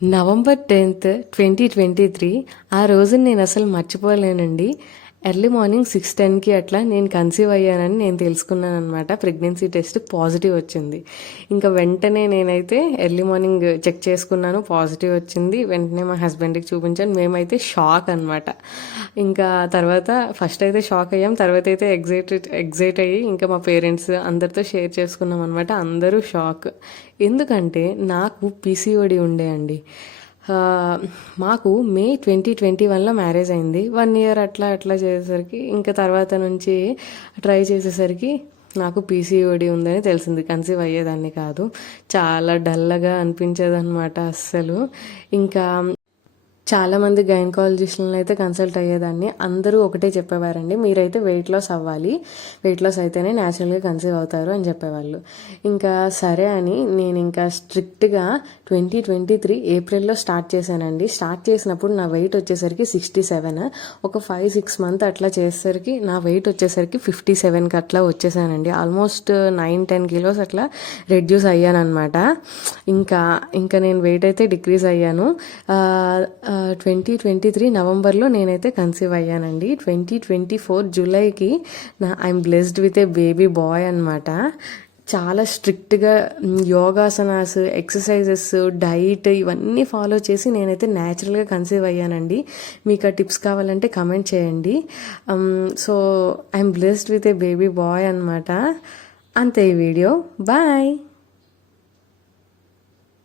November 10th 2023 ఆ రోజుని నేను అసలు మర్చిపోలేనండి. ఎర్లీ మార్నింగ్ 6:10కి అట్లా నేను కన్సీవ్ అయ్యానని నేను తెలుసుకున్నాను అనమాట. ప్రెగ్నెన్సీ టెస్ట్ పాజిటివ్ వచ్చింది. ఇంకా వెంటనే నేనైతే ఎర్లీ మార్నింగ్ చెక్ చేసుకున్నాను, పాజిటివ్ వచ్చింది. వెంటనే మా హస్బెండ్కి చూపించాను. మేమైతే షాక్ అనమాట. ఇంకా తర్వాత ఫస్ట్ అయితే షాక్ అయ్యాం, తర్వాత అయితే ఎగ్జైట్ అయ్యి ఇంకా మా పేరెంట్స్ అందరితో షేర్ చేసుకున్నాం అనమాట. అందరూ షాక్. ఎందుకంటే నాకు పీసీఓడి ఉండే అండి. మాకు మే 2021లో మ్యారేజ్ అయింది. 1 year అట్లా అట్లా చేసేసరికి ఇంకా తర్వాత నుంచి ట్రై చేసేసరికి నాకు పీసీఓడి ఉందని తెలిసింది. కన్సీవ్ అయ్యేదాన్ని కాదు. చాలా డల్గా అనిపించేది అనమాట అస్సలు. ఇంకా చాలామంది గైనకాలజిస్టులను అయితే కన్సల్ట్ అయ్యేదాన్ని. అందరూ ఒకటే చెప్పేవారండి, మీరైతే వెయిట్ లాస్ అవ్వాలి, వెయిట్ లాస్ అయితేనే న్యాచురల్గా కన్సీవ్ అవుతారు అని చెప్పేవాళ్ళు. ఇంకా సరే అని నేను ఇంకా స్ట్రిక్ట్గా 2023 ఏప్రిల్లో స్టార్ట్ చేశానండి. స్టార్ట్ చేసినప్పుడు నా వెయిట్ వచ్చేసరికి 67. ఒక 5-6 months అట్లా చేసేసరికి నా వెయిట్ వచ్చేసరికి 57కి అట్లా వచ్చేసానండి. ఆల్మోస్ట్ 9-10 kilos అట్లా రెడ్యూస్ అయ్యాను అనమాట. ఇంకా ఇంకా నేను వెయిట్ అయితే డిక్రీజ్ అయ్యాను. 2023 నవంబర్లో నేనైతే కన్సీవ్ అయ్యానండి. 2024 జూలైకి I'm blessed with a baby boy అనమాట. చాలా స్ట్రిక్ట్గా యోగాసనాస్, ఎక్సర్సైజెస్, డైట్ ఇవన్నీ ఫాలో చేసి నేనైతే న్యాచురల్గా కన్సీవ్ అయ్యానండి. మీకు ఆ టిప్స్ కావాలంటే కమెంట్ చేయండి. So I'm blessed with a baby boy అనమాట. అంతే ఈ వీడియో. బాయ్.